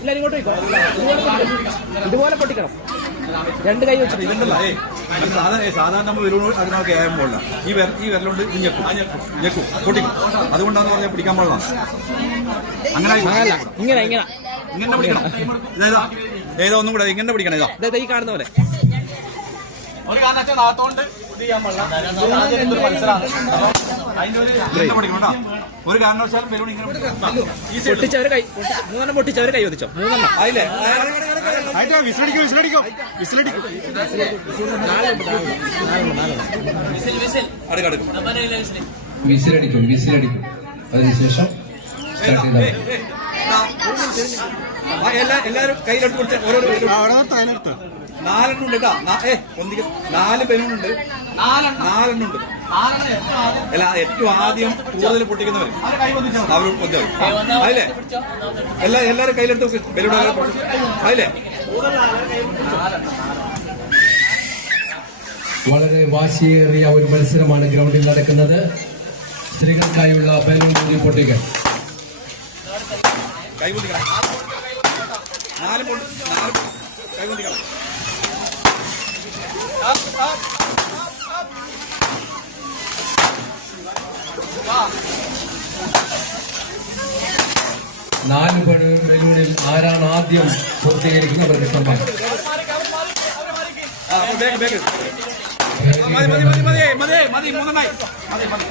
എല്ലാരും ഇങ്ങോട്ട് പോയിക്കോ. ഇതുപോലെ പൊട്ടിക്കണം. രണ്ട് കൈ വെച്ചിട്ട്. സാധാരണ നമ്മൾ വിരലോട് അതിനൊക്കെ ഏകം പോകില്ല ഈ വിരൽ ഈ വിരലുകൊണ്ട് ഇത് ഞെക്കും. ഞെക്കും പൊട്ടിക്കും. അതുകൊണ്ടാന്ന് പറഞ്ഞാൽ പിടിക്കാൻ പാടില്ല. അങ്ങനെ അങ്ങനല്ല. ഇങ്ങനെ ഇങ്ങനെ. ഇങ്ങനെ പിടിക്കണം. ഇതേതാ? ഏതാ ഒന്നും കൂടെ ഇങ്ങനെ പിടിക്കണം. ഇതാ. ദേ, ദേ ഈ കാണുന്ന പോലെ. ഒരു കാരണം നാത്തോണ്ട് ഇത് ചെയ്യാൻ പാടില്ല. ഒരു കാരണവശാലും ബലൂൺ ഇങ്ങനെ പൊട്ടിച്ചവര് കൈ പൊട്ടിച്ച് മൂന്നെണ്ണം പൊട്ടിച്ചവര് കൈ ഒതിച്ചോ മൂന്നെണ്ണം അതില്ലേ വിസിലടിക്കും വിസിലടിക്കും വിസിലടിക്കും അടുക്ക അടുക്ക വിസിലടിക്കും വിസിലടിക്കും അതിനുശേഷം സ്റ്റാർട്ട് ചെയ്താൽ എല്ലാരും കയ്യിലോട്ട് കൊടുത്ത് ഓരോ നാലെണ്ണം ഉണ്ട് കേട്ടോ. നാ- ഏ ഒന്നിക്ക് നാല് ബലൂൺ ഉണ്ട് നാലെണ്ണം ഉണ്ട് അല്ല ഏറ്റവും ആദ്യം കൂടുതൽ പൊട്ടിക്കുന്നവർ അവർ പൊട്ടിച്ചത് അതില്ലേ? എല്ലാ എല്ലാരും കയ്യിലെടുത്ത് വെക്ക്. ബലൂൺ. അതില്ലേ? വളരെ വാശിയേറിയ ഒരു മത്സരമാണ് ഗ്രൗണ്ടിൽ നടക്കുന്നത്. സ്ത്രീകൾക്കായുള്ള ബലൂൺ പൊട്ടിക്കൽ കൈ പൊട്ടിക്കണം നാല് നാല് പൊട്ടി- കൈ പൊട്ടിക്കണം നാല് പണികളിലൂടെ ആരാണ് ആദ്യം പൂർത്തീകരിക്കുന്നത്? അവർക്ക് സമ്മാനം മതി മതി മതി മതി മതി മതി മൂന്നെണ്ണായി മതി. മതി